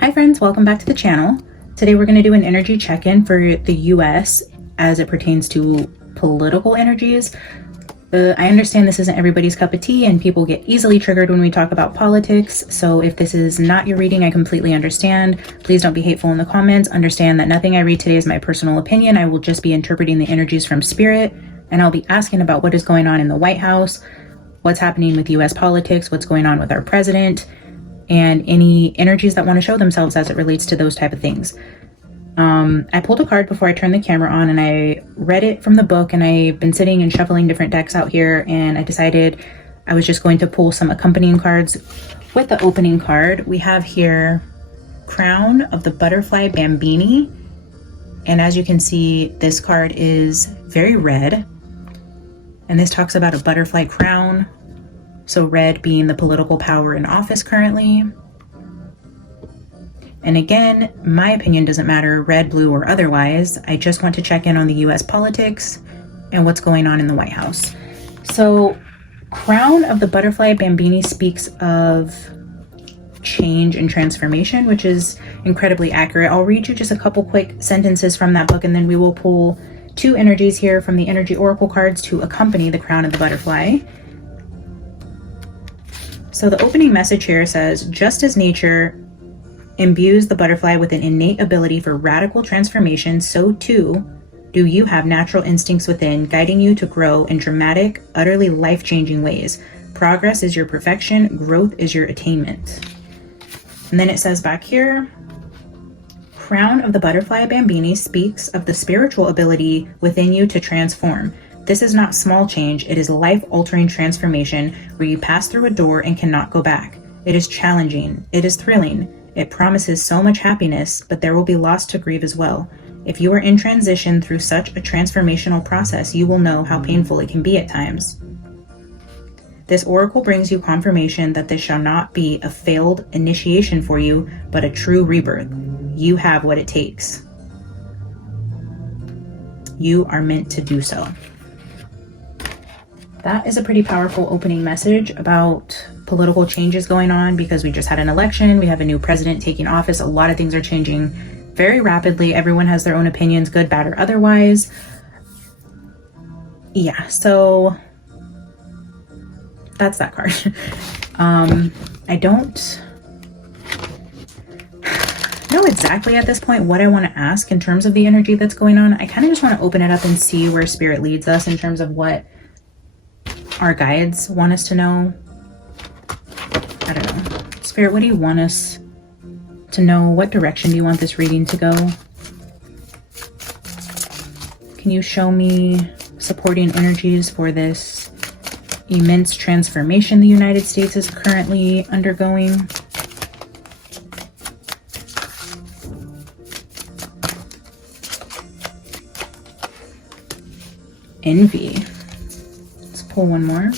Hi friends, welcome back to the channel. Today we're going to do an energy check-in for the US as it pertains to political energies. I understand this isn't everybody's cup of tea and people get easily triggered when we talk about politics. So if this is not your reading, I completely understand. Please don't be hateful in the comments. Understand that nothing I read today is my personal opinion. I will just be interpreting the energies from spirit, and I'll be asking about what is going on in the White House, what's happening with US politics, what's going on with our president, and any energies that want to show themselves as it relates to those type of things. I pulled a card before I turned the camera on and I read it from the book, and I've been sitting and shuffling different decks out here, and I decided I was just going to pull some accompanying cards with the opening card. We have here Crown of the Butterfly Bambini, and as you can see, this card is very red, and this talks about a butterfly crown. So red being the political power in office currently. And again, my opinion doesn't matter, red, blue, or otherwise. I just want to check in on the US politics and what's going on in the White House. So Crown of the Butterfly Bambini speaks of change and transformation, which is incredibly accurate. I'll read you just a couple quick sentences from that book, and then we will pull two energies here from the energy oracle cards to accompany the Crown of the Butterfly. So the opening message here says, just as nature imbues the butterfly with an innate ability for radical transformation, so too do you have natural instincts within, guiding you to grow in dramatic, utterly life-changing ways. Progress is your perfection, growth is your attainment. And then it says back here, Crown of the Butterfly Bambini speaks of the spiritual ability within you to transform. This is not small change, it is life-altering transformation where you pass through a door and cannot go back. It is challenging, it is thrilling, it promises so much happiness, but there will be loss to grieve as well. If you are in transition through such a transformational process, you will know how painful it can be at times. This oracle brings you confirmation that this shall not be a failed initiation for you, but a true rebirth. You have what it takes. You are meant to do so. That is a pretty powerful opening message about political changes going on, because we just had an election, we have a new president taking office, a lot of things are changing very rapidly. Everyone has their own opinions, good, bad, or otherwise. Yeah, so that's that card. I don't know exactly at this point what I want to ask in terms of the energy that's going on. I kind of just want to open it up and see where spirit leads us in terms of what our guides want us to know. I don't know. Spirit, what do you want us to know? What direction do you want this reading to go? Can you show me supporting energies for this immense transformation the United States is currently undergoing? Envy. Let's pull one more.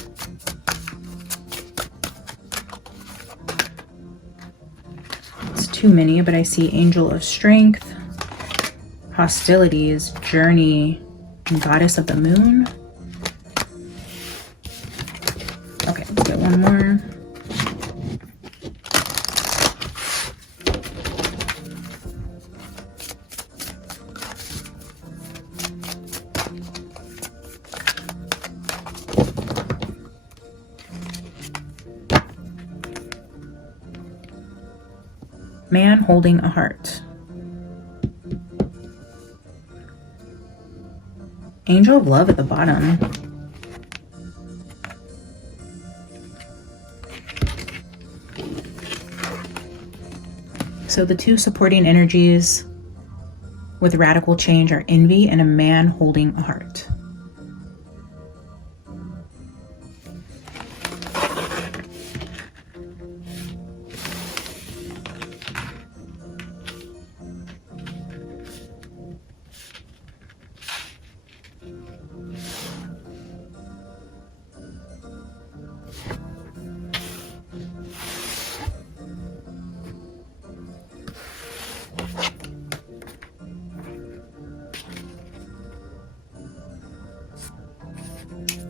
It's too many, but I see Angel of Strength, Hostilities, Journey, and Goddess of the Moon. Okay, let's get one more. Man holding a heart. Angel of Love at the bottom. So the two supporting energies with radical change are envy and a man holding a heart.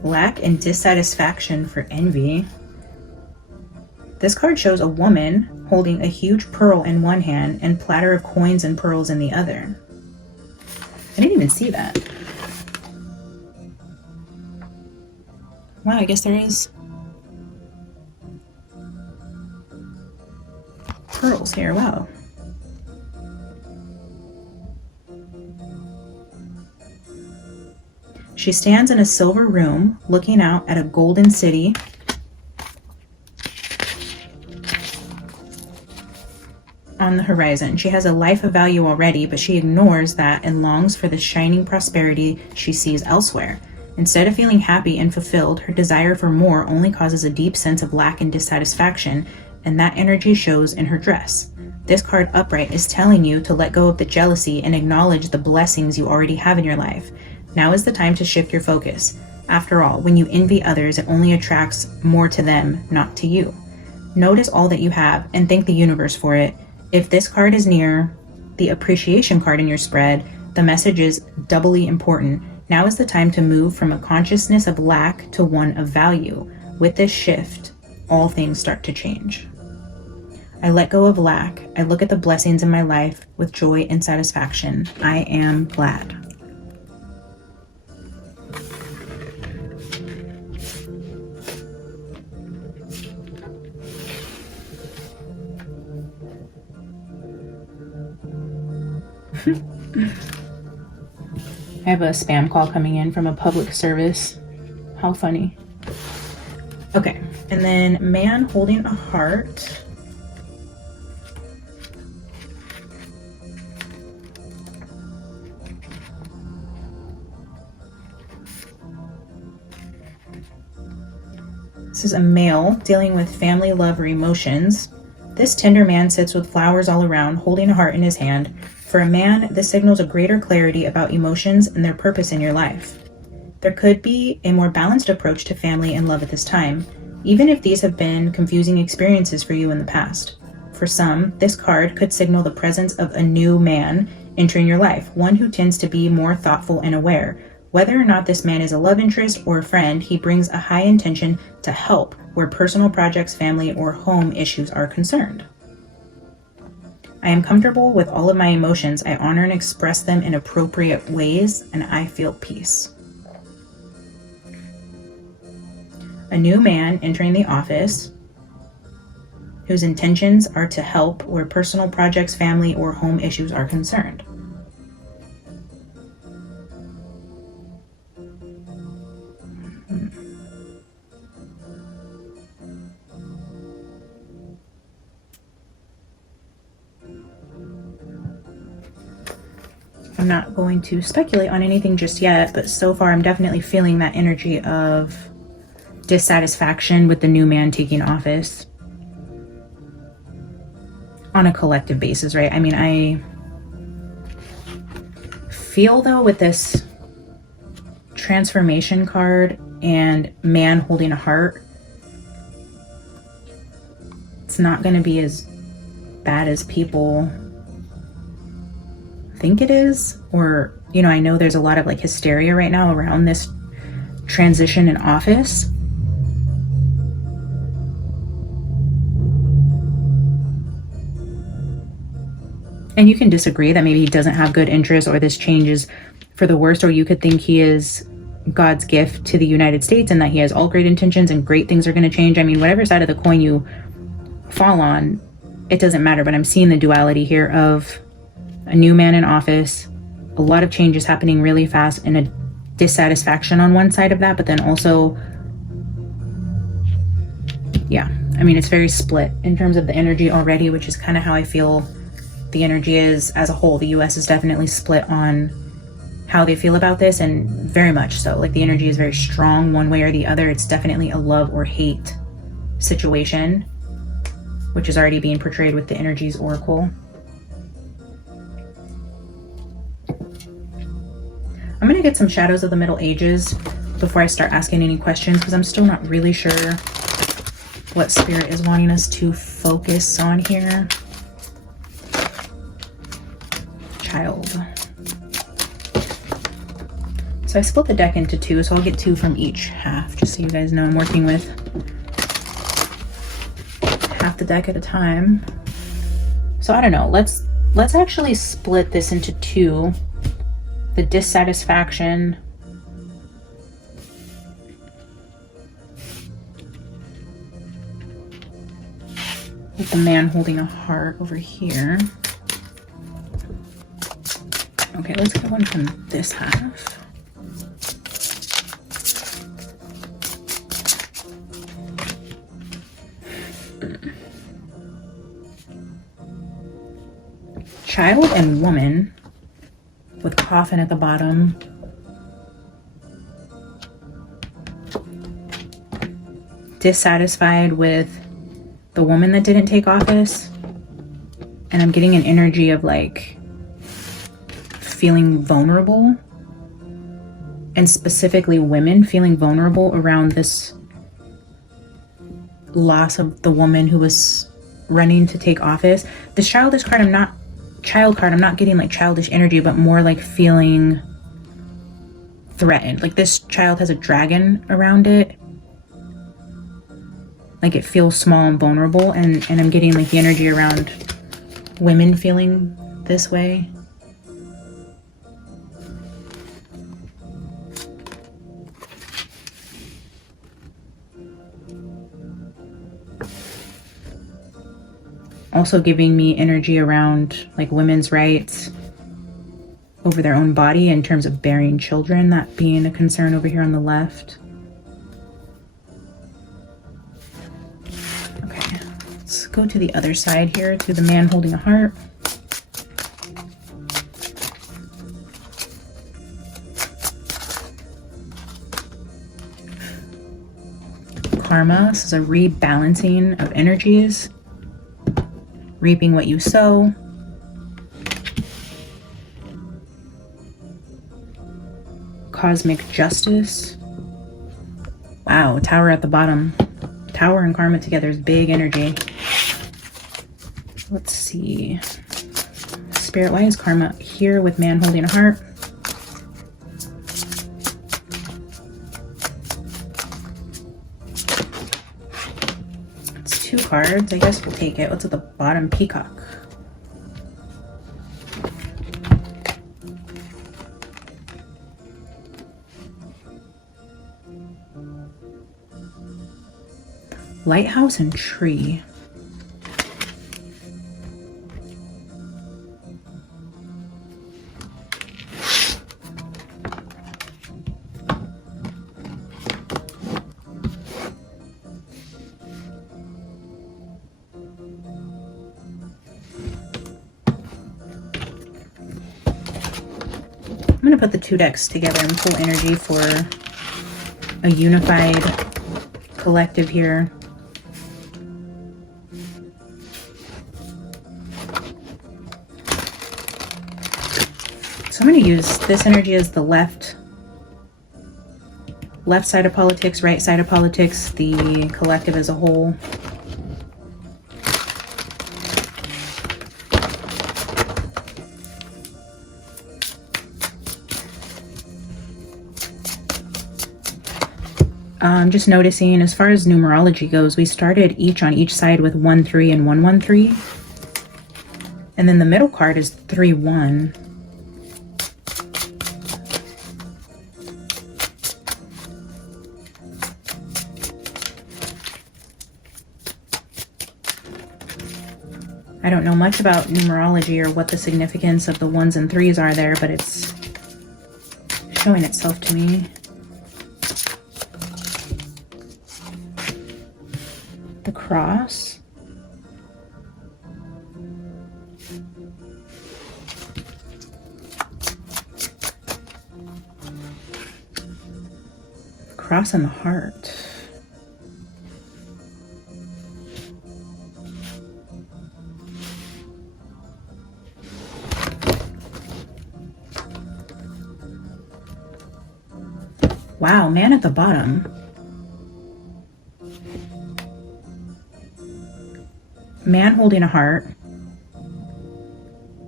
Lack and dissatisfaction for envy. This card shows a woman holding a huge pearl in one hand and platter of coins and pearls in the other. I didn't even see that. Wow, I guess there is pearls here. Wow. She stands in a silver room looking out at a golden city on the horizon. She has a life of value already, but she ignores that and longs for the shining prosperity she sees elsewhere. Instead of feeling happy and fulfilled, her desire for more only causes a deep sense of lack and dissatisfaction, and that energy shows in her dress. This card upright is telling you to let go of the jealousy and acknowledge the blessings you already have in your life. Now is the time to shift your focus. After all, when you envy others, it only attracts more to them, not to you. Notice all that you have and thank the universe for it. If this card is near the appreciation card in your spread, the message is doubly important. Now is the time to move from a consciousness of lack to one of value. With this shift, all things start to change. I let go of lack. I look at the blessings in my life with joy and satisfaction. I am glad. I have a spam call coming in from a public service. How funny. Okay, and then man holding a heart. This is a male dealing with family, love, or emotions. This tender man sits with flowers all around, holding a heart in his hand. For a man, this signals a greater clarity about emotions and their purpose in your life. There could be a more balanced approach to family and love at this time, even if these have been confusing experiences for you in the past. For some, this card could signal the presence of a new man entering your life, one who tends to be more thoughtful and aware. Whether or not this man is a love interest or a friend, he brings a high intention to help where personal projects, family, or home issues are concerned. I am comfortable with all of my emotions. I honor and express them in appropriate ways, and I feel peace. A new man entering the office whose intentions are to help where personal projects, family, or home issues are concerned. I'm not going to speculate on anything just yet, but so far I'm definitely feeling that energy of dissatisfaction with the new man taking office on a collective basis, right? I mean, I feel though with this transformation card and man holding a heart, it's not going to be as bad as people think it is. Or, you know, I know there's a lot of like hysteria right now around this transition in office. And you can disagree that maybe he doesn't have good interests, or this change is for the worst, or you could think he is God's gift to the United States and that he has all great intentions and great things are going to change. I mean, whatever side of the coin you fall on, it doesn't matter. But I'm seeing the duality here of a new man in office, a lot of changes happening really fast, and a dissatisfaction on one side of that, but then also, yeah, I mean, it's very split in terms of the energy already, which is kind of how I feel the energy is as a whole. The US is definitely split on how they feel about this, and very much so. Like the energy is very strong one way or the other. It's definitely a love or hate situation, which is already being portrayed with the energies oracle. I'm going to get some shadows of the Middle Ages before I start asking any questions, because I'm still not really sure what Spirit is wanting us to focus on here. Child. So I split the deck into two, so I'll get two from each half, just so you guys know I'm working with half the deck at a time. So I don't know, let's actually split this into two. The dissatisfaction with the man holding a heart over here. Okay, let's get one from this half. Child and woman with coffin at the bottom. Dissatisfied with the woman that didn't take office. And I'm getting an energy of like feeling vulnerable, and specifically women feeling vulnerable around this loss of the woman who was running to take office. This childish card, I'm not getting like childish energy, but more like feeling threatened. Like this child has a dragon around it. Like it feels small and vulnerable, and I'm getting like the energy around women feeling this way. Also giving me energy around like women's rights over their own body in terms of bearing children, that being a concern over here on the left. Okay, let's go to the other side here, to the man holding a heart. Karma, this is a rebalancing of energies. Reaping what you sow. Cosmic justice. Wow, tower at the bottom. Tower and karma together is big energy. Let's see. Spirit, why is karma here with man holding a heart? Two cards, I guess we'll take it. What's at the bottom? Peacock. Lighthouse and tree. I'm going to put the two decks together and pull energy for a unified collective here. So I'm going to use this energy as the left side of politics, right side of politics, the collective as a whole. I'm just noticing, as far as numerology goes, we started each on each side with 1-3 and 1-1-3. And then the middle card is 3-1. I don't know much about numerology or what the significance of the 1s and 3s are there, but it's showing itself to me. The cross. Cross and the heart. Wow, man at the bottom. Man holding a heart.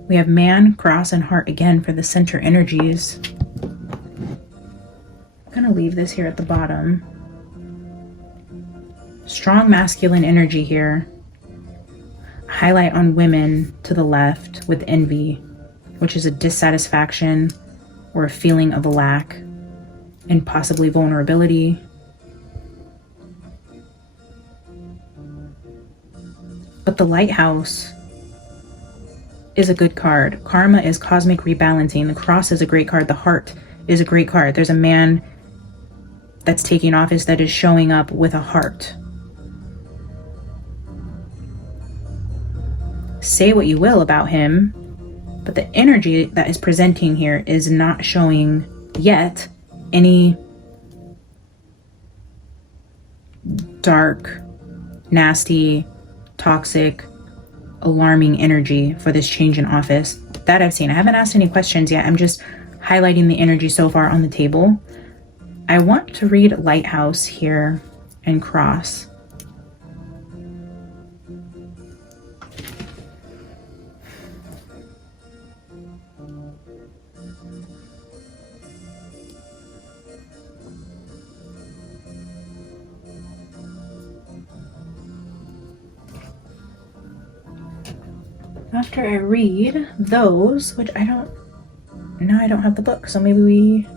We have man, cross, and heart again for the center energies. I'm going to leave this here at the bottom. Strong masculine energy here. highlight on women to the left with envy, which is a dissatisfaction or a feeling of lack and possibly vulnerability. But the lighthouse is a good card. Karma is cosmic rebalancing. The cross is a great card. The heart is a great card. There's a man that's taking office that is showing up with a heart. Say what you will about him, but the energy that is presenting here is not showing yet any dark, nasty, toxic, alarming energy for this change in office that I've seen. I haven't asked any questions yet. I'm just highlighting the energy so far on the table. I want to read Lighthouse here and Cross. After I read those, which I don't have the book, so maybe we,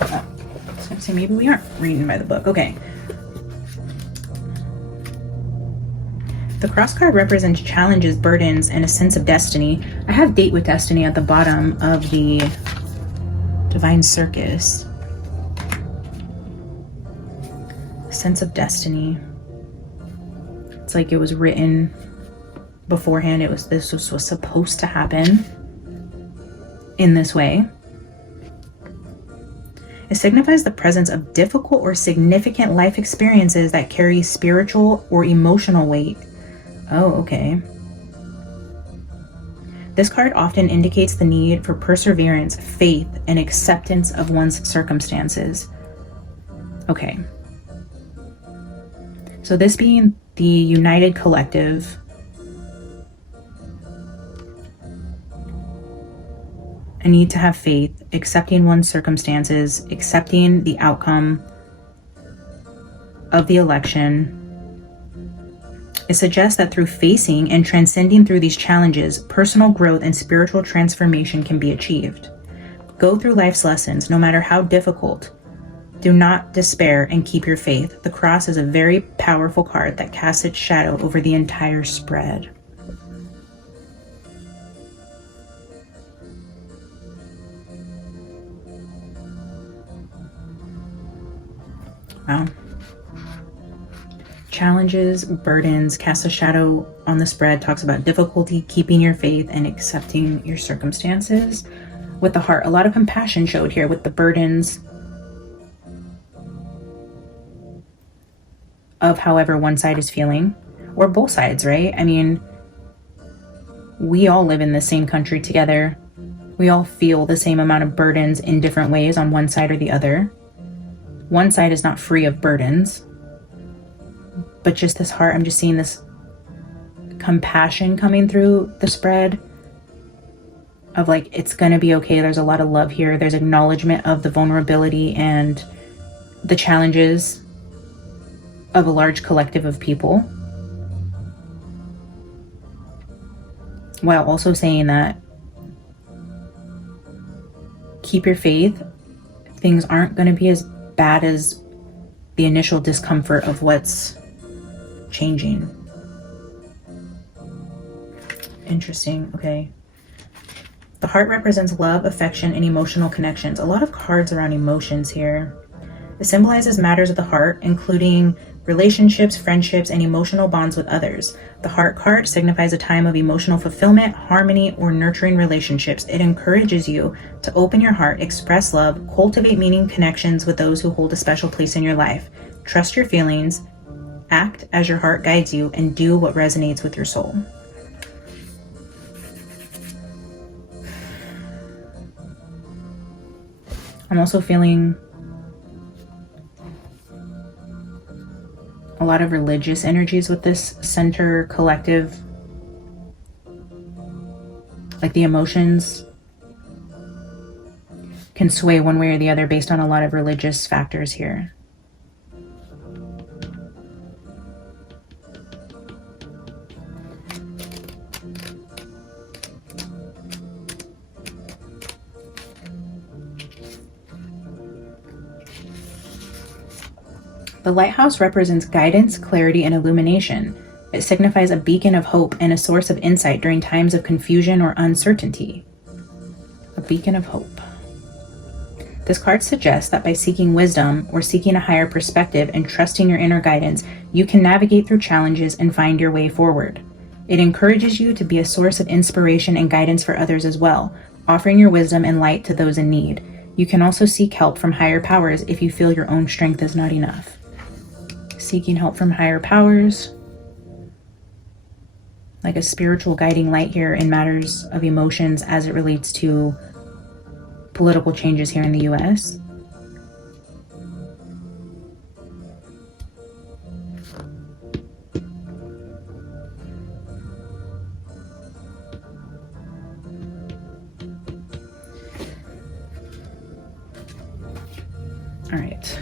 I was gonna say maybe we aren't reading by the book. Okay. The cross card represents challenges, burdens, and a sense of destiny. I have Date with Destiny at the bottom of the Divine Circus. Sense of destiny. It's like it was written beforehand. This was supposed to happen in this way. It signifies the presence of difficult or significant life experiences that carry spiritual or emotional weight. Oh, okay. This card often indicates the need for perseverance, faith, and acceptance of one's circumstances. Okay. So this being the United Collective, a need to have faith, accepting one's circumstances, accepting the outcome of the election. It suggests that through facing and transcending through these challenges, personal growth and spiritual transformation can be achieved. Go through life's lessons, no matter how difficult. Do not despair and keep your faith. The cross is a very powerful card that casts its shadow over the entire spread. Wow. Challenges, burdens, cast a shadow on the spread, talks about difficulty, keeping your faith, and accepting your circumstances. With the heart, a lot of compassion showed here with the burdens of however one side is feeling, or both sides, right? I mean, we all live in the same country together. We all feel the same amount of burdens in different ways on one side or the other. One side is not free of burdens, but just this heart, I'm just seeing this compassion coming through the spread of like, it's gonna be okay. There's a lot of love here. There's acknowledgement of the vulnerability and the challenges of a large collective of people, while also saying that keep your faith. Things aren't going to be as bad as the initial discomfort of what's changing. Interesting. Okay. The heart represents love, affection, and emotional connections. A lot of cards around emotions here. It symbolizes matters of the heart, including relationships, friendships, and emotional bonds with others. The heart card signifies a time of emotional fulfillment, harmony, or nurturing relationships. It encourages you to open your heart, express love, cultivate meaning connections with those who hold a special place in your life. Trust your feelings, act as your heart guides you, and do what resonates with your soul. I'm also feeling a lot of religious energies with this center collective. Like the emotions can sway one way or the other based on a lot of religious factors here. The lighthouse represents guidance, clarity, and illumination. It signifies a beacon of hope and a source of insight during times of confusion or uncertainty. A beacon of hope. This card suggests that by seeking wisdom or seeking a higher perspective and trusting your inner guidance, you can navigate through challenges and find your way forward. It encourages you to be a source of inspiration and guidance for others as well, offering your wisdom and light to those in need. You can also seek help from higher powers if you feel your own strength is not enough. Seeking help from higher powers, like a spiritual guiding light here in matters of emotions as it relates to political changes here in the US. All right,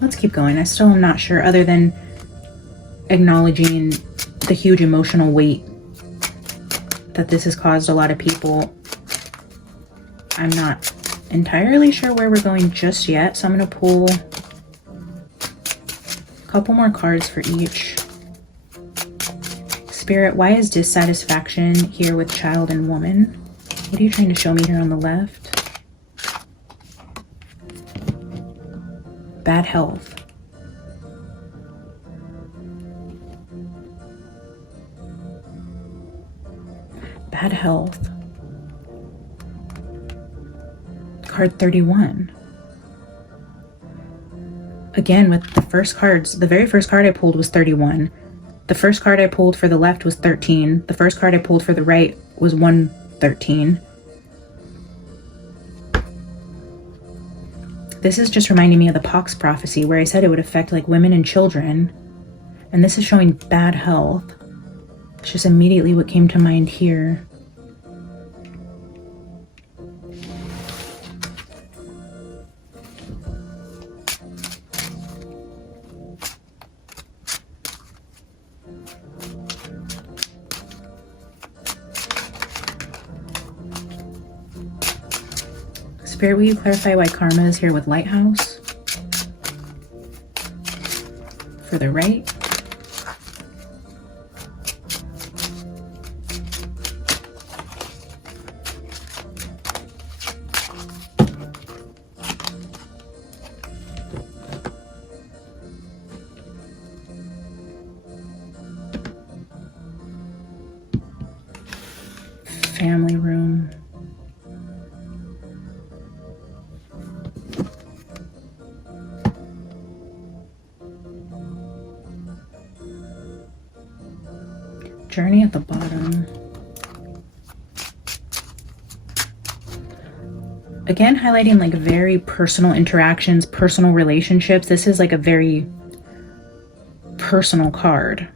let's keep going. I still am not sure, other than acknowledging the huge emotional weight that this has caused a lot of people. I'm not entirely sure where we're going just yet, so I'm going to pull a couple more cards for each. Spirit, why is dissatisfaction here with child and woman? What are you trying to show me here on the left? Bad health. Bad health. Card 31. Again, with the first cards, the very first card I pulled was 31. The first card I pulled for the left was 13. The first card I pulled for the right was 113. This is just reminding me of the pox prophecy where I said it would affect like women and children. And this is showing bad health. It's just immediately what came to mind here. Spirit, will you clarify why karma is here with lighthouse? For the right. Family room. Journey at the bottom. Again, highlighting like very personal interactions, personal relationships. This is like a very personal card.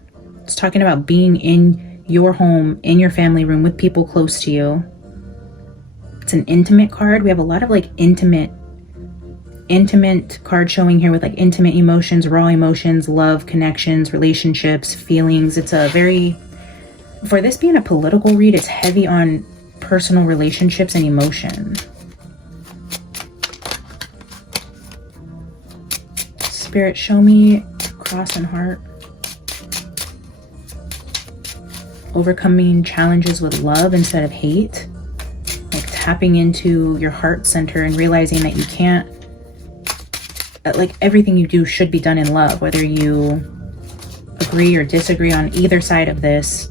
It's talking about being in your home, in your family room with people close to you. It's an intimate card. We have a lot of like intimate card showing here with like intimate emotions, raw emotions, love, connections, relationships, feelings. It's a very, for this being a political read, it's heavy on personal relationships and emotion. Spirit, show me cross and heart. Overcoming challenges with love instead of hate. Like tapping into your heart center and realizing that you can't, like everything you do should be done in love, whether you agree or disagree on either side of this.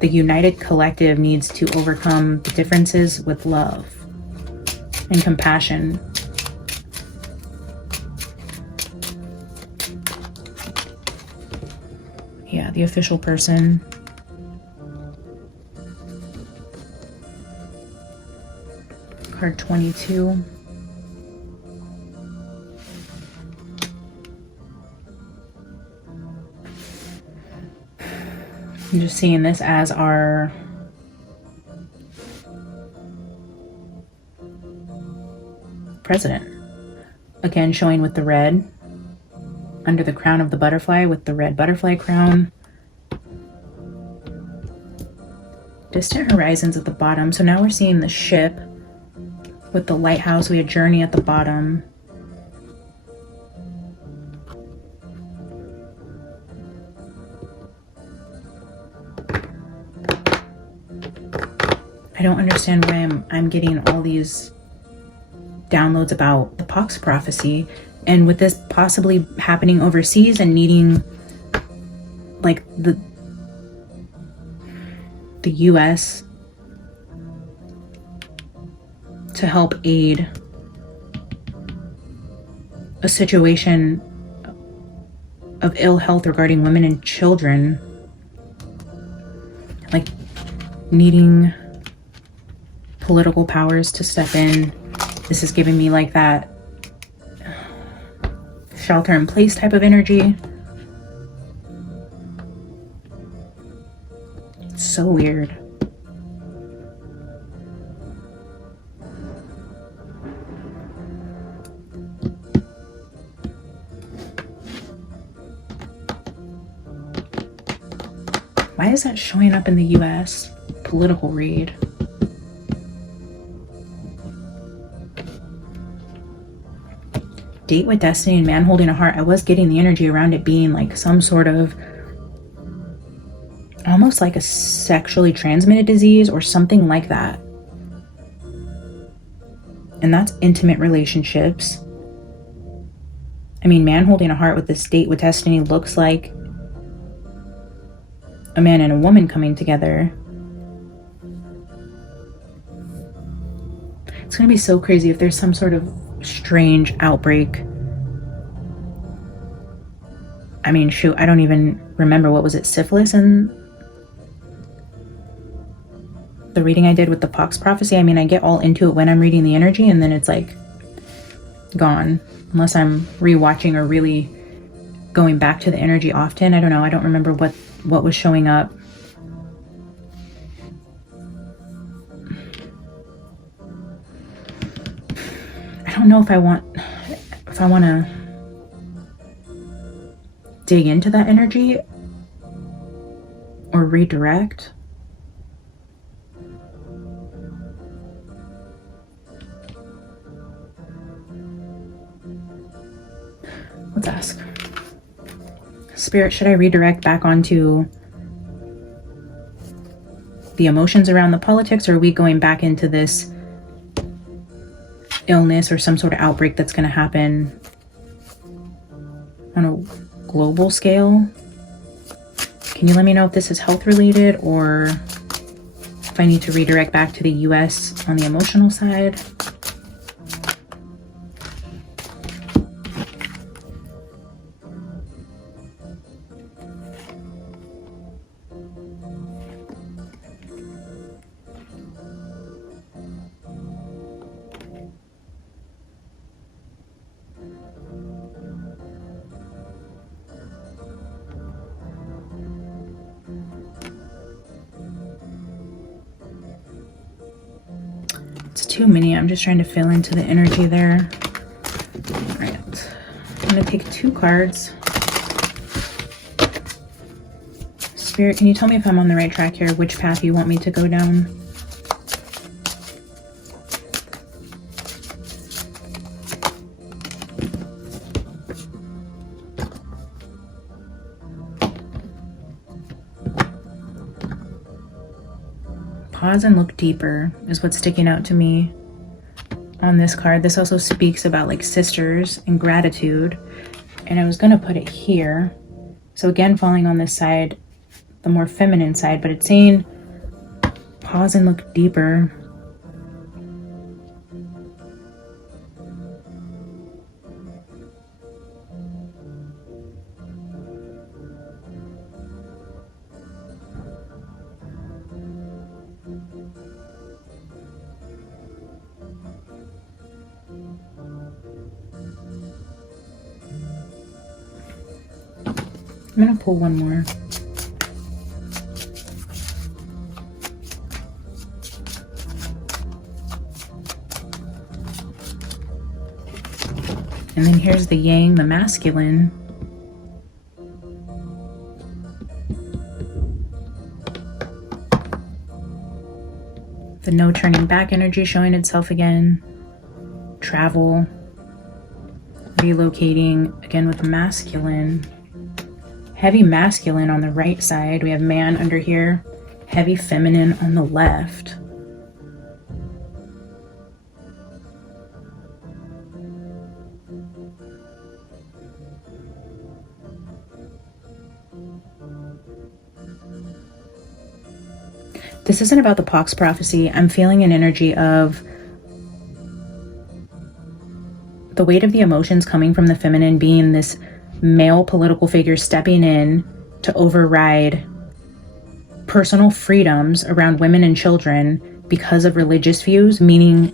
The united collective needs to overcome the differences with love and compassion. Yeah, the official person. Card 22. I'm just seeing this as our president. Again, showing with the red under the crown of the butterfly with the red butterfly crown. Distant horizons at the bottom. So now we're seeing the ship with the lighthouse. We had journey at the bottom. don't understand why I'm getting all these downloads about the pox prophecy, and with this possibly happening overseas and needing like the US to help aid a situation of ill health regarding women and children, like needing political powers to step in. This is giving me like that shelter in place type of energy. It's so weird. Why is that showing up in the US? Political read. Date with destiny and man holding a heart. I was getting the energy around it being like some sort of almost like a sexually transmitted disease or something like that. And that's intimate relationships. I mean, man holding a heart with this date with destiny looks like a man and a woman coming together. It's gonna be so crazy if there's some sort of strange outbreak. I mean, shoot, I don't even remember, what was it, syphilis and the reading I did with the pox prophecy? I mean, I get all into it when I'm reading the energy and then it's like gone, unless I'm rewatching or really going back to the energy often. I don't know. I don't remember what was showing up. I don't know if I want to dig into that energy or redirect. Let's ask. Spirit, should I redirect back onto the emotions around the politics, or are we going back into this illness or some sort of outbreak that's going to happen on a global scale? Can you let me know if this is health related or if I need to redirect back to the US on the emotional side? Too many. I'm just trying to fill into the energy there. All right, I'm gonna take 2 cards. Spirit, can you tell me if I'm on the right track here, which path you want me to go down? Pause and look deeper is what's sticking out to me on this card. This also speaks about like sisters and gratitude. And I was going to put it here. So again, falling on this side, the more feminine side, but it's saying pause and look deeper. I'm gonna pull one more. And then here's the yang, the masculine. The no turning back energy showing itself again. Travel. Relocating, again with masculine. Heavy masculine on the right side. We have man under here. Heavy feminine on the left. This isn't about the pox prophecy. I'm feeling an energy of the weight of the emotions coming from the feminine being this male political figure stepping in to override personal freedoms around women and children because of religious views, meaning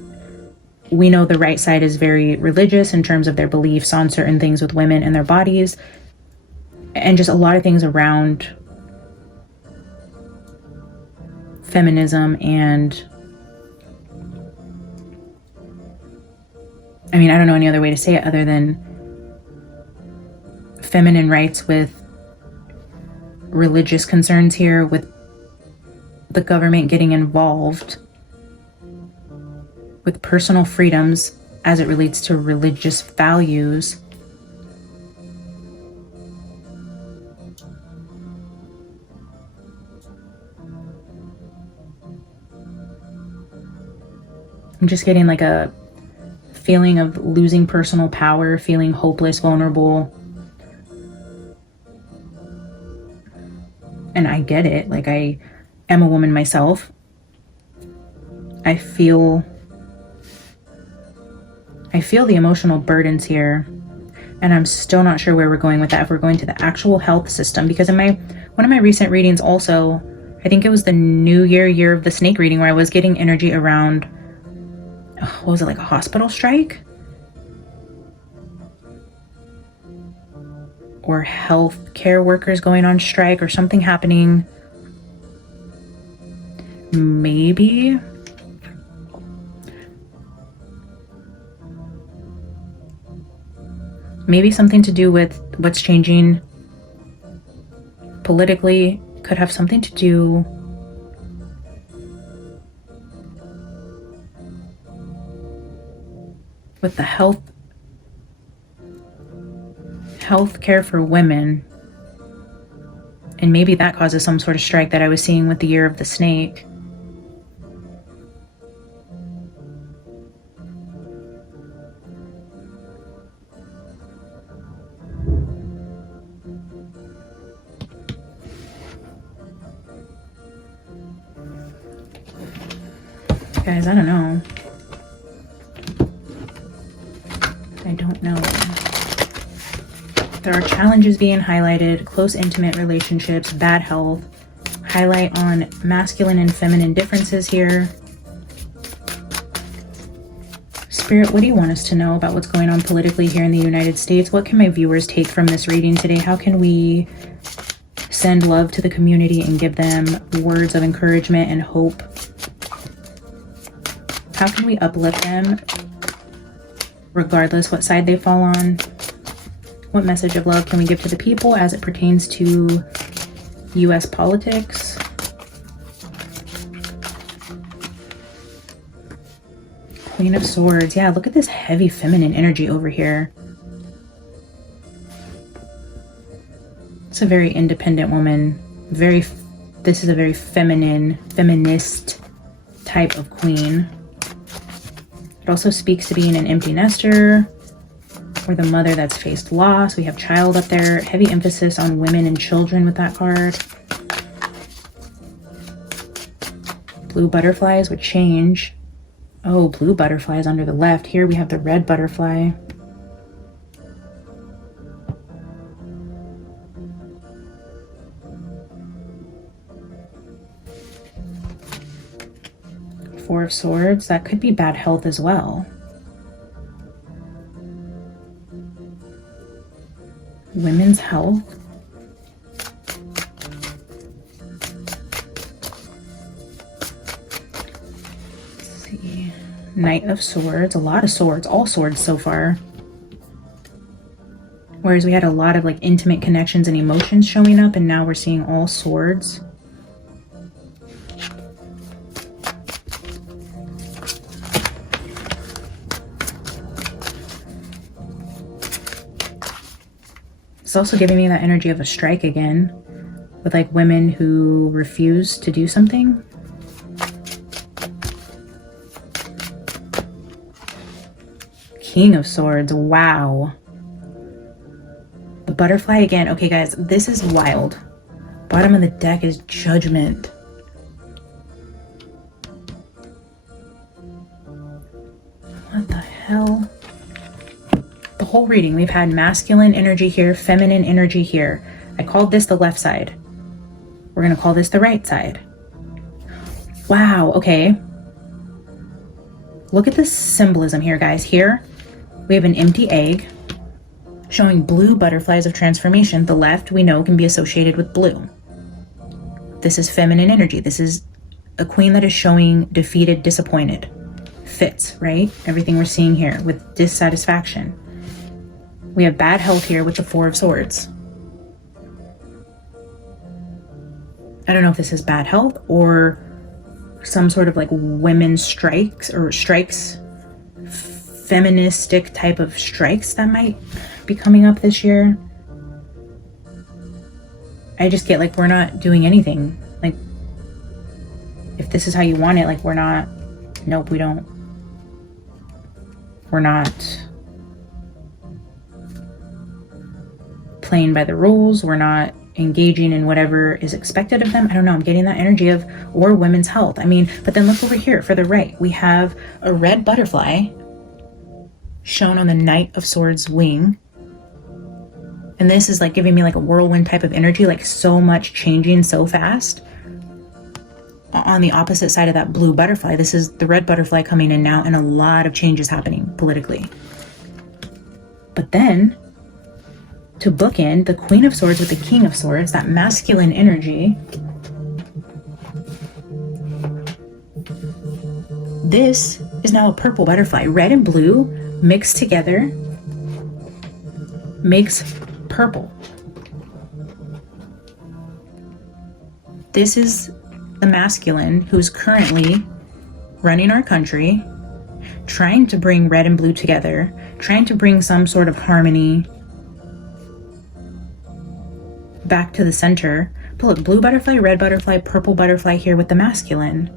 we know the right side is very religious in terms of their beliefs on certain things with women and their bodies, and just a lot of things around feminism. And I mean, I don't know any other way to say it other than feminine rights with religious concerns here, with the government getting involved with personal freedoms as it relates to religious values. I'm just getting like a feeling of losing personal power, feeling hopeless, vulnerable. And I get it. Like, I am a woman myself. I feel the emotional burdens here, and I'm still not sure where we're going with that, if we're going to the actual health system. Because in one of my recent readings also, I think it was the New Year of the Snake reading, where I was getting energy around, what was it, like a hospital strike? Or healthcare workers going on strike, or something happening. Maybe something to do with what's changing politically. Could have something to do with the health care for women, and maybe that causes some sort of strike that I was seeing with the Year of the Snake. Guys, I don't know. I don't know. There are challenges being highlighted: close, intimate relationships, bad health, highlight on masculine and feminine differences here. Spirit, what do you want us to know about what's going on politically here in the United States? What can my viewers take from this reading today? How can we send love to the community and give them words of encouragement and hope? How can we uplift them regardless what side they fall on? What message of love can we give to the people as it pertains to US politics? Queen of Swords. Yeah, look at this heavy feminine energy over here. It's a very independent woman. This is a very feminist type of queen. It also speaks to being an empty nester, or the mother that's faced loss. We have child up there. Heavy emphasis on women and children with that card. Blue butterflies would change. Oh, blue butterflies under the left. Here we have the red butterfly. Four of Swords. That could be bad health as well. Women's health. Let's see. Knight of Swords. A lot of swords. All swords so far. Whereas we had a lot of like intimate connections and emotions showing up, and now we're seeing all swords. It's also giving me that energy of a strike again, with like women who refuse to do something. King of Swords. Wow. The butterfly again. Okay, guys, this is wild. Bottom of the deck is Judgment. What the hell? The whole reading, we've had masculine energy here, feminine energy here. I called this the left side. We're going to call this the right side. Wow, okay. Look at the symbolism here, guys. Here, we have an empty egg showing blue butterflies of transformation. The left, we know, can be associated with blue. This is feminine energy. This is a queen that is showing defeated, disappointed. Fits, right? Everything we're seeing here with dissatisfaction. We have bad health here with the Four of Swords. I don't know if this is bad health or some sort of like women's strikes or strikes, feministic type of strikes that might be coming up this year. I just get like, we're not doing anything. Like, if this is how you want it, like, we're not, nope, we don't. We're not playing by the rules. We're not engaging in whatever is expected of them. I don't know. I'm getting that energy of, or women's health. I mean, but then look over here for the right. We have a red butterfly shown on the Knight of Swords wing. And this is like giving me like a whirlwind type of energy, like so much changing so fast. On the opposite side of that blue butterfly, this is the red butterfly coming in now, and a lot of changes happening politically. But then, to bookend the Queen of Swords with the King of Swords, that masculine energy, this is now a purple butterfly. Red and blue mixed together makes purple. This is the masculine who's currently running our country, trying to bring red and blue together, trying to bring some sort of harmony back to the center. But look, blue butterfly, red butterfly, purple butterfly here with the masculine.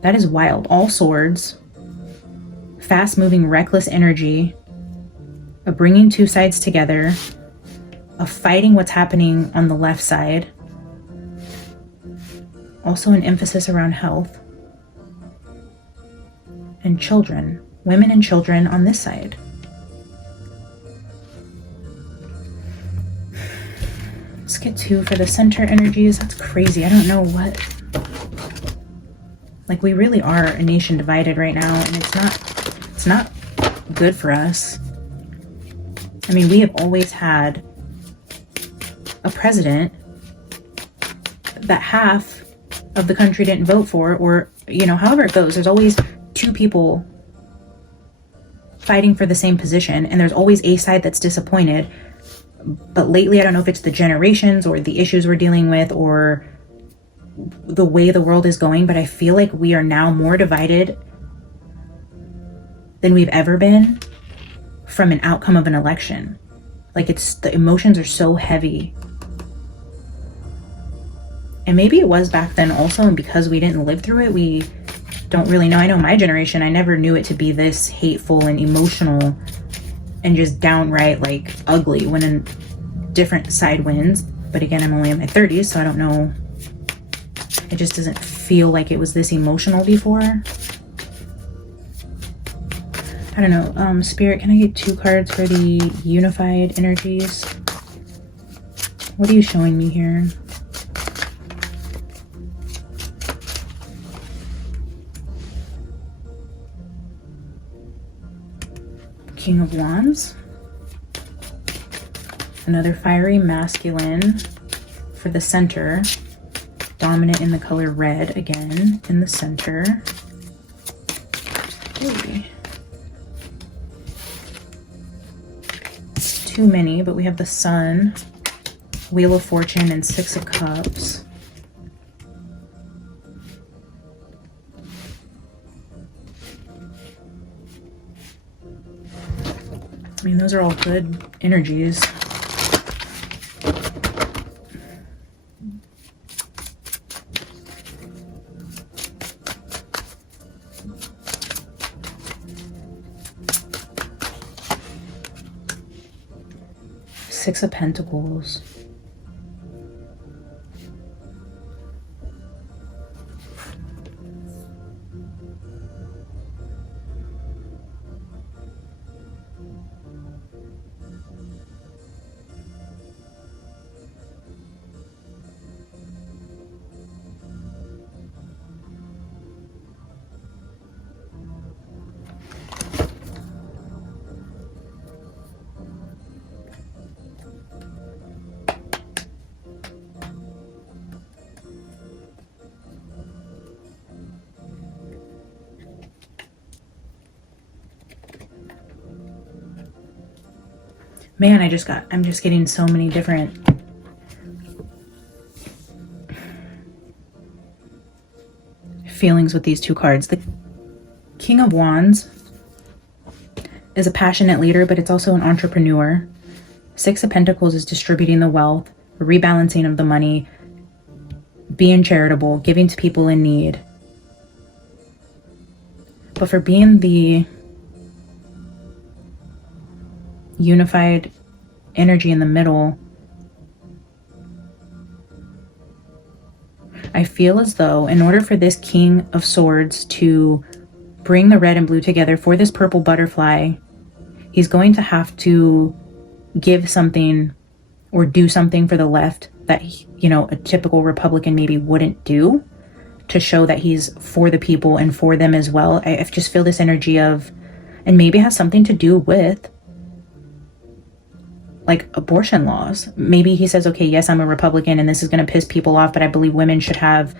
That is wild. All swords, fast moving, reckless energy, of bringing two sides together, of fighting what's happening on the left side. Also an emphasis around health and children, women and children on this side. Let's get two for the center energies. That's crazy. I don't know what, like, we really are a nation divided right now, and it's not good for us. I mean, we have always had a president that half of the country didn't vote for, or, you know, however it goes, there's always two people fighting for the same position, and there's always a side that's disappointed. But lately, I don't know if it's the generations or the issues we're dealing with or the way the world is going, but I feel like we are now more divided than we've ever been from an outcome of an election. Like, it's, the emotions are so heavy. And maybe it was back then also, and because we didn't live through it, we don't really know. I know my generation, I never knew it to be this hateful and emotional and just downright like ugly when a different side wins. But again, I'm only in my 30s, so I don't know. It just doesn't feel like it was this emotional before. I don't know. Spirit, can I get two cards for the unified energies? What are you showing me here? King of Wands. Another fiery masculine for the center. Dominant in the color red again in the center. Ooh. Too many, but we have the Sun, Wheel of Fortune, and Six of Cups. I mean, those are all good energies. Six of Pentacles. Man, I'm just getting so many different feelings with these two cards. The King of Wands is a passionate leader, but it's also an entrepreneur. Six of Pentacles is distributing the wealth, rebalancing of the money, being charitable, giving to people in need. But for being the unified energy in the middle, I feel as though in order for this King of Swords to bring the red and blue together for this purple butterfly, he's going to have to give something or do something for the left that, you know, a typical Republican maybe wouldn't do, to show that he's for the people and for them as well. I just feel this energy of, and maybe it has something to do with like abortion laws. Maybe he says, okay, yes, I'm a Republican and this is going to piss people off, but I believe women should have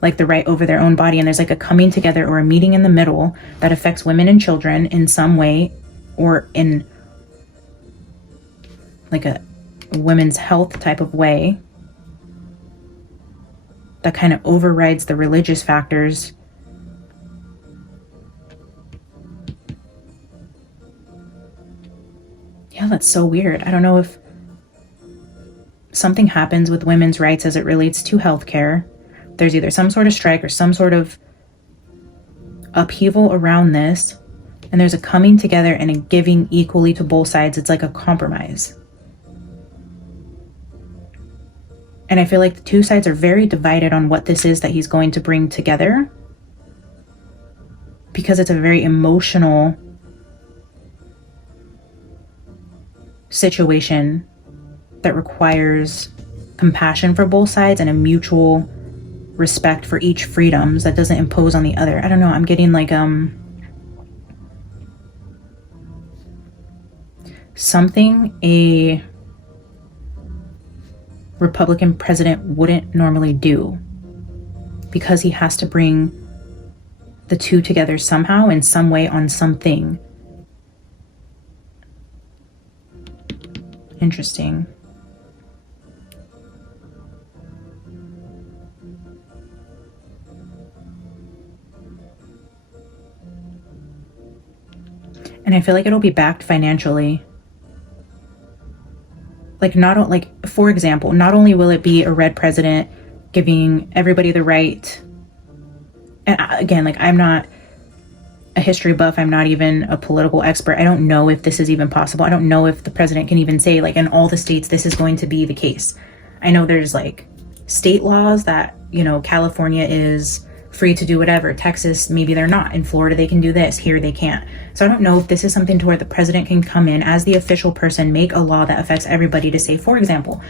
like the right over their own body. And there's like a coming together or a meeting in the middle that affects women and children in some way, or in like a women's health type of way, that kind of overrides the religious factors. Yeah, that's so weird. I don't know if something happens with women's rights as it relates to healthcare. There's either some sort of strike or some sort of upheaval around this, and there's a coming together and a giving equally to both sides. It's like a compromise. And I feel like the two sides are very divided on what this is that he's going to bring together, because it's a very emotional situation that requires compassion for both sides and a mutual respect for each freedoms that doesn't impose on the other. I don't know, I'm getting like something a Republican president wouldn't normally do, because he has to bring the two together somehow, in some way, on something. Interesting. And I feel like it'll be backed financially. Like, not like, for example, not only will it be a red president giving everybody the right, and again, like, I'm not a history buff, I'm not even a political expert, I don't know if this is even possible. I don't know if the president can even say, like, in all the states this is going to be the case. I know there's like state laws that, you know, California is free to do whatever, Texas maybe they're not, in Florida they can do this, here they can't. So I don't know if this is something to where the president can come in as the official person, make a law that affects everybody, to say, for example,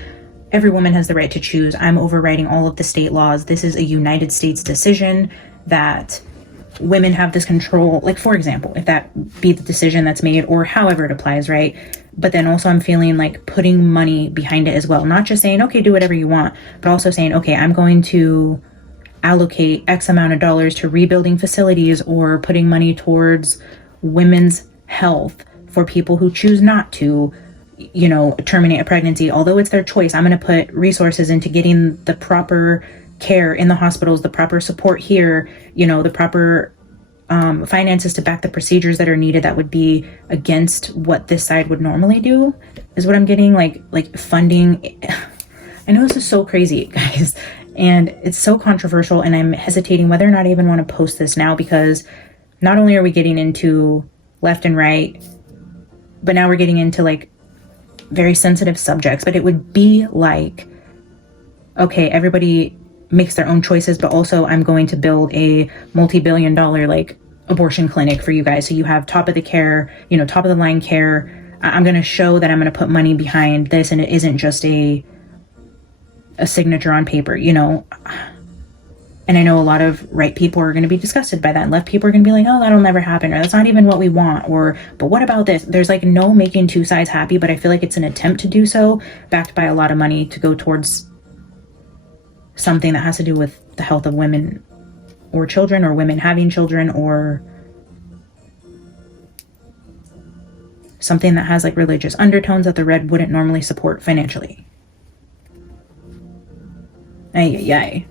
every woman has the right to choose, I'm overriding all of the state laws, this is a United States decision, that women have this control, like, for example, if that be the decision that's made, or however it applies, right? But then also I'm feeling like putting money behind it as well, not just saying, okay, do whatever you want, but also saying, okay, I'm going to allocate X amount of dollars to rebuilding facilities, or putting money towards women's health for people who choose not to, you know, terminate a pregnancy, although it's their choice. I'm going to put resources into getting the proper care in the hospitals, the proper support here, you know, the proper finances to back the procedures that are needed that would be against what this side would normally do, is what I'm getting. Like funding. I know this is so crazy, guys, and it's so controversial, and I'm hesitating whether or not I even want to post this now, because not only are we getting into left and right, but now we're getting into like very sensitive subjects, but it would be like, okay, everybody makes their own choices, but also I'm going to build a multi-billion dollar like abortion clinic for you guys. So you have top of the care, you know, top of the line care. I'm going to show that I'm going to put money behind this, and it isn't just a signature on paper, you know. And I know a lot of right people are going to be disgusted by that. And left people are going to be like, oh, that'll never happen. Or that's not even what we want. Or, but what about this? There's like no making two sides happy, but I feel like it's an attempt to do so, backed by a lot of money to go towards something that has to do with the health of women or children, or women having children, or something that has like religious undertones that the red wouldn't normally support financially. Ay.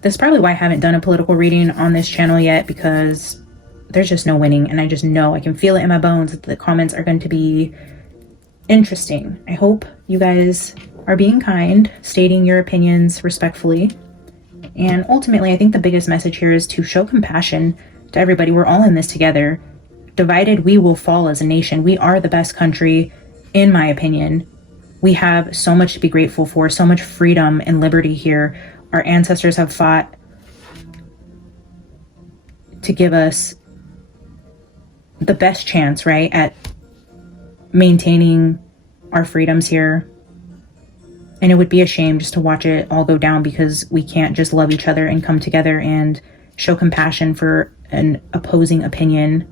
That's probably why I haven't done a political reading on this channel yet, because there's just no winning. And I just know, I can feel it in my bones, that the comments are going to be interesting. I hope you guys are being kind, stating your opinions respectfully. And ultimately, I think the biggest message here is to show compassion to everybody. We're all in this together. Divided, we will fall as a nation. We are the best country, in my opinion. We have so much to be grateful for, so much freedom and liberty here. Our ancestors have fought to give us the best chance, right, at maintaining our freedoms here. And it would be a shame just to watch it all go down because we can't just love each other and come together and show compassion for an opposing opinion.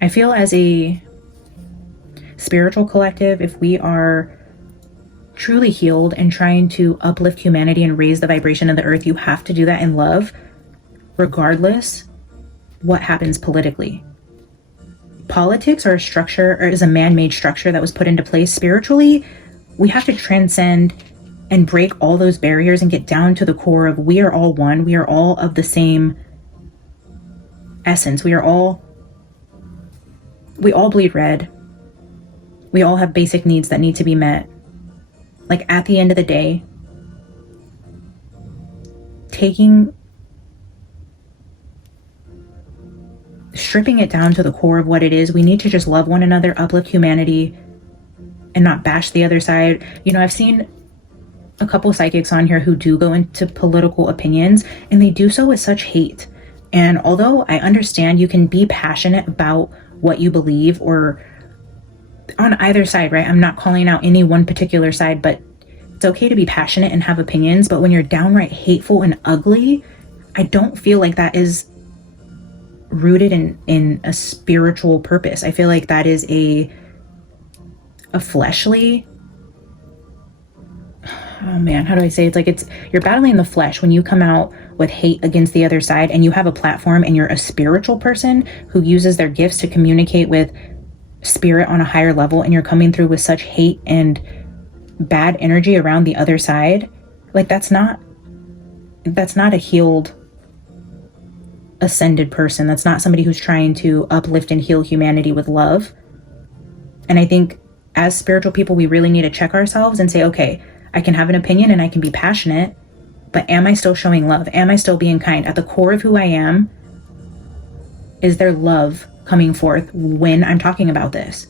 I feel as a spiritual collective, if we are truly healed and trying to uplift humanity and raise the vibration of the earth, you have to do that in love, regardless what happens politically. Politics are a structure, or is a man-made structure that was put into place. Spiritually, we have to transcend and break all those barriers and get down to the core of, we are all one. We are all of the same essence. We all bleed red. We all have basic needs that need to be met. Like, at the end of the day, stripping it down to the core of what it is, we need to just love one another, uplift humanity, and not bash the other side. You know, I've seen a couple psychics on here who do go into political opinions, and they do so with such hate. And although I understand you can be passionate about what you believe, or on either side, right? I'm not calling out any one particular side, but it's okay to be passionate and have opinions. But when you're downright hateful and ugly, I don't feel like that is rooted in a spiritual purpose. I feel like that is a fleshly, oh man, how do I say it? It's like you're battling the flesh when you come out with hate against the other side, and you have a platform and you're a spiritual person who uses their gifts to communicate with spirit on a higher level, and you're coming through with such hate and bad energy around the other side. Like, that's not a healed, ascended person. That's not somebody who's trying to uplift and heal humanity with love. And I think as spiritual people, we really need to check ourselves and say, okay, I can have an opinion and I can be passionate, but am I still showing love? Am I still being kind? At the core of who I am, is there love coming forth when I'm talking about this?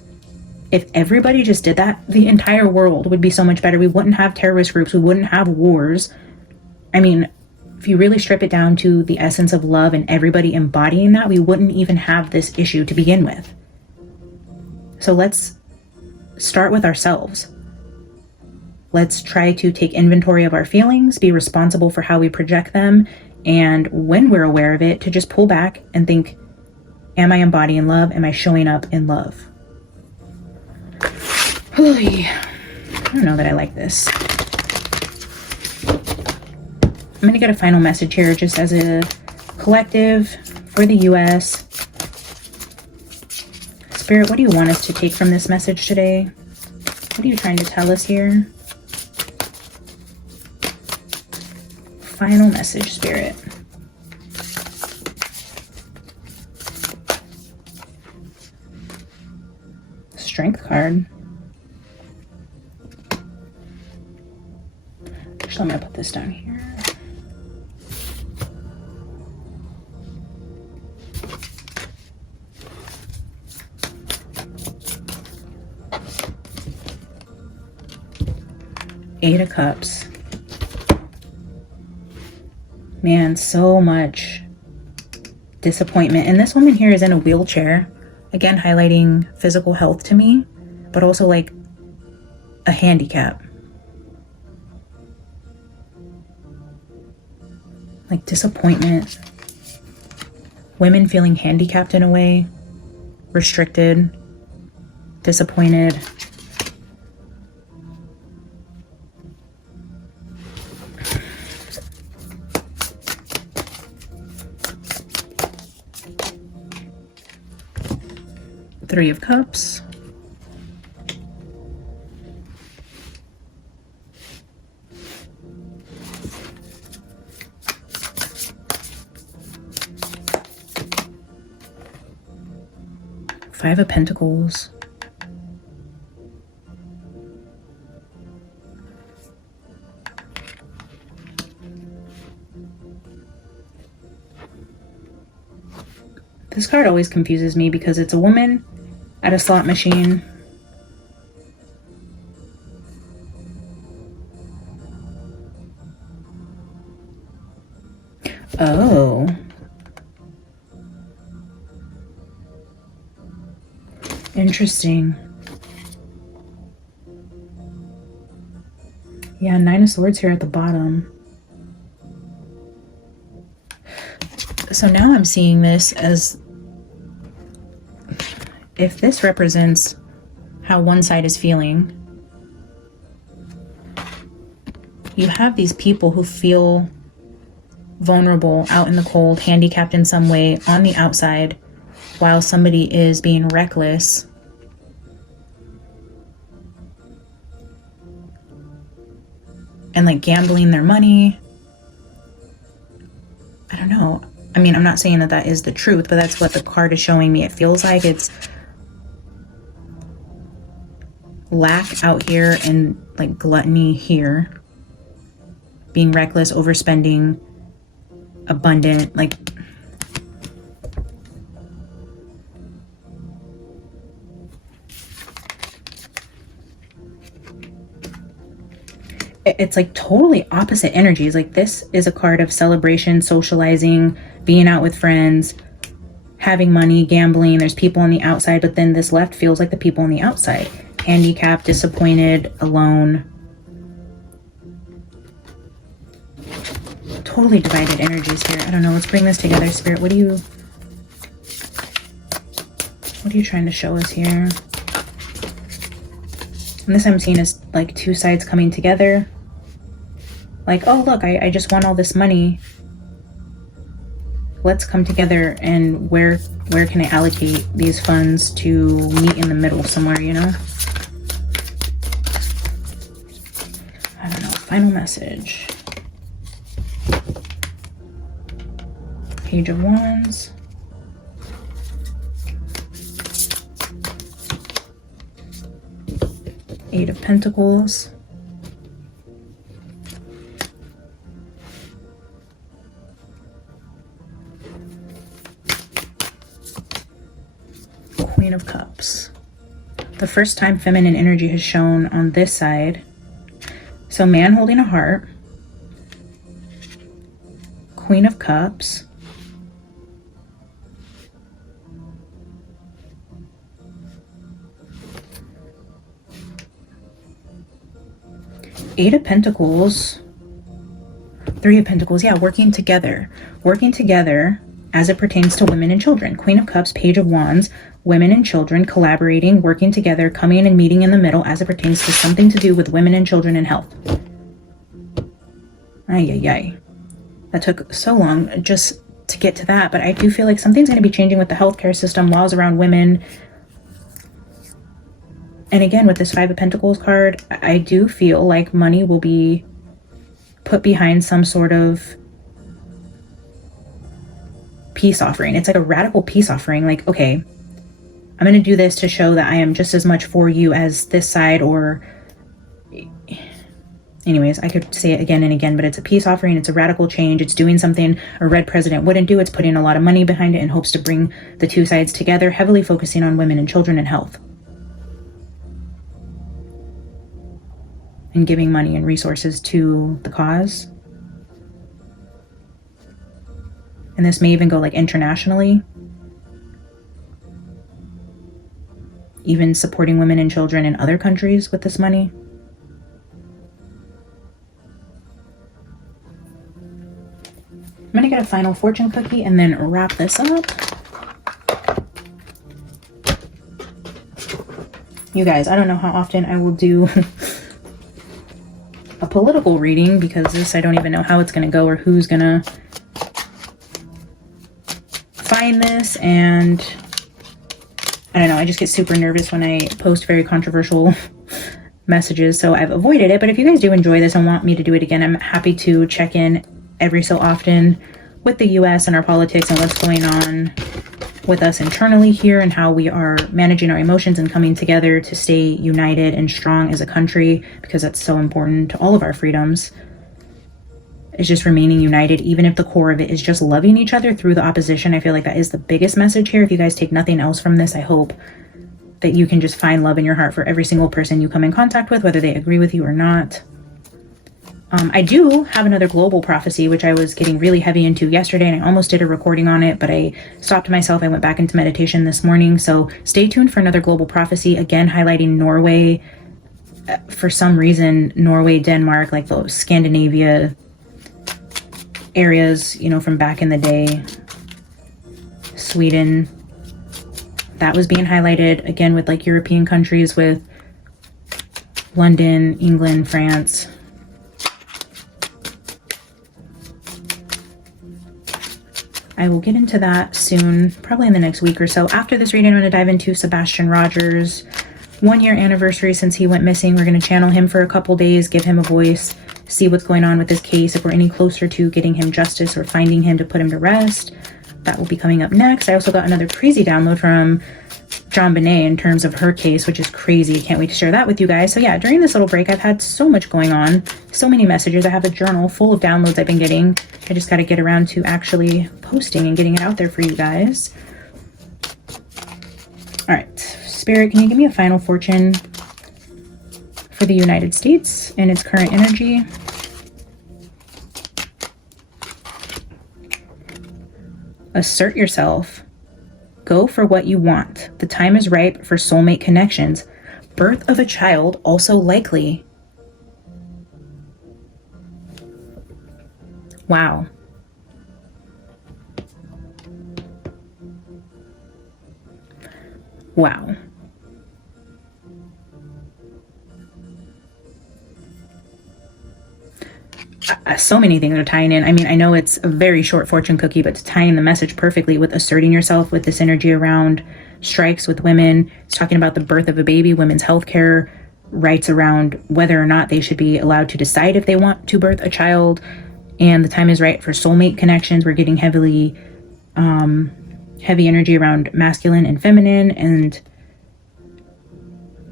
If everybody just did that, the entire world would be so much better. We wouldn't have terrorist groups. We wouldn't have wars. I mean, if you really strip it down to the essence of love and everybody embodying that, we wouldn't even have this issue to begin with. So let's start with ourselves. Let's try to take inventory of our feelings, be responsible for how we project them, and when we're aware of it, to just pull back and think, am I embodying love? Am I showing up in love? I don't know that I like this. I'm going to get a final message here just as a collective for the US. Spirit, what do you want us to take from this message today? What are you trying to tell us here? Final message, Spirit. Strength card. Actually, I'm going to put this down here. Eight of Cups. Man, so much disappointment. And this woman here is in a wheelchair. Again, highlighting physical health to me, but also like a handicap. Like disappointment. Women feeling handicapped in a way. Restricted. Disappointed. Three of Cups. Five of Pentacles. This card always confuses me because it's a woman at a slot machine. Oh. Interesting. Yeah, Nine of Swords here at the bottom. So now I'm seeing this as if this represents how one side is feeling. You have these people who feel vulnerable, out in the cold, handicapped in some way on the outside, while somebody is being reckless. And like gambling their money. I don't know. I mean, I'm not saying that that is the truth, but that's what the card is showing me. It feels like it's lack out here and like gluttony here. Being reckless, overspending, abundant, like it's like totally opposite energies. Like this is a card of celebration, socializing, being out with friends, having money, gambling. There's people on the outside, but then this left feels like the people on the outside. Handicapped, disappointed, alone. Totally divided energies here. I don't know. Let's bring this together, Spirit. What are you trying to show us here? And this I'm seeing is like two sides coming together. Like, oh, look, I just won all this money. Let's come together and where can I allocate these funds to meet in the middle somewhere, you know? I don't know. Final message. Page of Wands. Eight of Pentacles. Queen of Cups. The first time feminine energy has shown on this side. So man holding a heart. Queen of Cups. Eight of Pentacles. Three of Pentacles. Yeah, working together. Working together as it pertains to women and children. Queen of Cups, Page of Wands, women and children collaborating, working together, coming and meeting in the middle as it pertains to something to do with women and children and health. Ay, ay, ay. That took so long just to get to that, but I do feel like something's going to be changing with the healthcare system, laws around women. And again, with this Five of Pentacles card, I do feel like money will be put behind some sort of peace offering. It's like a radical peace offering. Like, okay, I'm going to do this to show that I am just as much for you as this side, or anyways, I could say it again and again, but it's a peace offering. It's a radical change. It's doing something a red president wouldn't do. It's putting a lot of money behind it in hopes to bring the two sides together, heavily focusing on women and children and health. and giving money and resources to the cause. And this may even go like internationally, even supporting women and children in other countries with this money. I'm gonna get a final fortune cookie and then wrap this up. You guys, I don't know how often I will do a political reading, because this, I don't even know how it's gonna go or who's gonna find this. And I don't know, I just get super nervous when I post very controversial messages, so I've avoided it. But if you guys do enjoy this and want me to do it again, I'm happy to check in every so often with the US and our politics and what's going on with us internally here, and how we are managing our emotions and coming together to stay united and strong as a country, because that's so important to all of our freedoms. Is just remaining united, even if the core of it is just loving each other through the opposition. I feel like that is the biggest message here. If you guys take nothing else from this, I hope that you can just find love in your heart for every single person you come in contact with, whether they agree with you or not. I do have another global prophecy, which I was getting really heavy into yesterday, and I almost did a recording on it, but I stopped myself. I went back into meditation this morning. So stay tuned for another global prophecy, again highlighting Norway. For some reason, Norway, Denmark, like those Scandinavia areas, you know, from back in the day, Sweden, that was being highlighted again with like European countries, with London, England, France. I will get into that soon, probably in the next week or so. After this reading, I'm going to dive into Sebastian Rogers' 1-year anniversary since he went missing. We're going to channel him for a couple days, give him a voice, see what's going on with this case, if we're any closer to getting him justice or finding him to put him to rest. That will be coming up next. I also got another crazy download from John Bonet in terms of her case, which is crazy. Can't wait to share that with you guys. So yeah, during this little break, I've had so much going on, so many messages. I have a journal full of downloads I've been getting. I just got to get around to actually posting and getting it out there for you guys. All right, Spirit, can you give me a final fortune for the United States and its current energy? Assert yourself. Go for what you want. The time is ripe for soulmate connections. Birth of a child also likely. Wow. Wow. So many things are tying in. I mean, I know it's a very short fortune cookie, but to tie in the message perfectly with asserting yourself, with this energy around strikes with women. It's talking about the birth of a baby, women's health care, rights around whether or not they should be allowed to decide if they want to birth a child. And the time is right for soulmate connections. We're getting heavy energy around masculine and feminine, and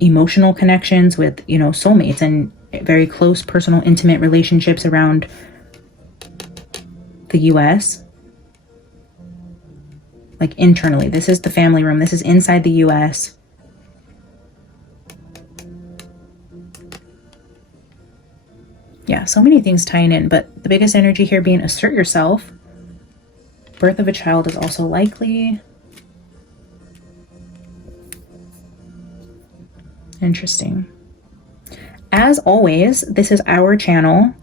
emotional connections with, you know, soulmates and very close, personal, intimate relationships around the US. Like internally, this is the family room. This is inside the US. Yeah, so many things tying in, but the biggest energy here being assert yourself. Birth of a child is also likely. Interesting. As always, this is our channel,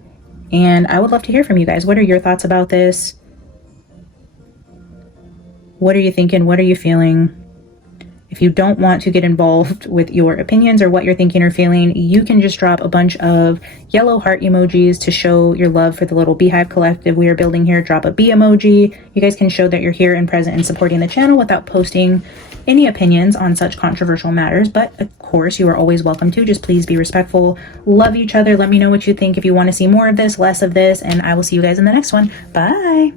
and I would love to hear from you guys. What are your thoughts about this? What are you thinking? What are you feeling? If you don't want to get involved with your opinions or what you're thinking or feeling, you can just drop a bunch of yellow heart emojis to show your love for the little beehive collective we are building here. Drop a bee emoji. You guys can show that you're here and present and supporting the channel without posting any opinions on such controversial matters. But of course, you are always welcome to. Just please be respectful. Love each other. Let me know what you think. If you want to see more of this, less of this, and I will see you guys in the next one. Bye.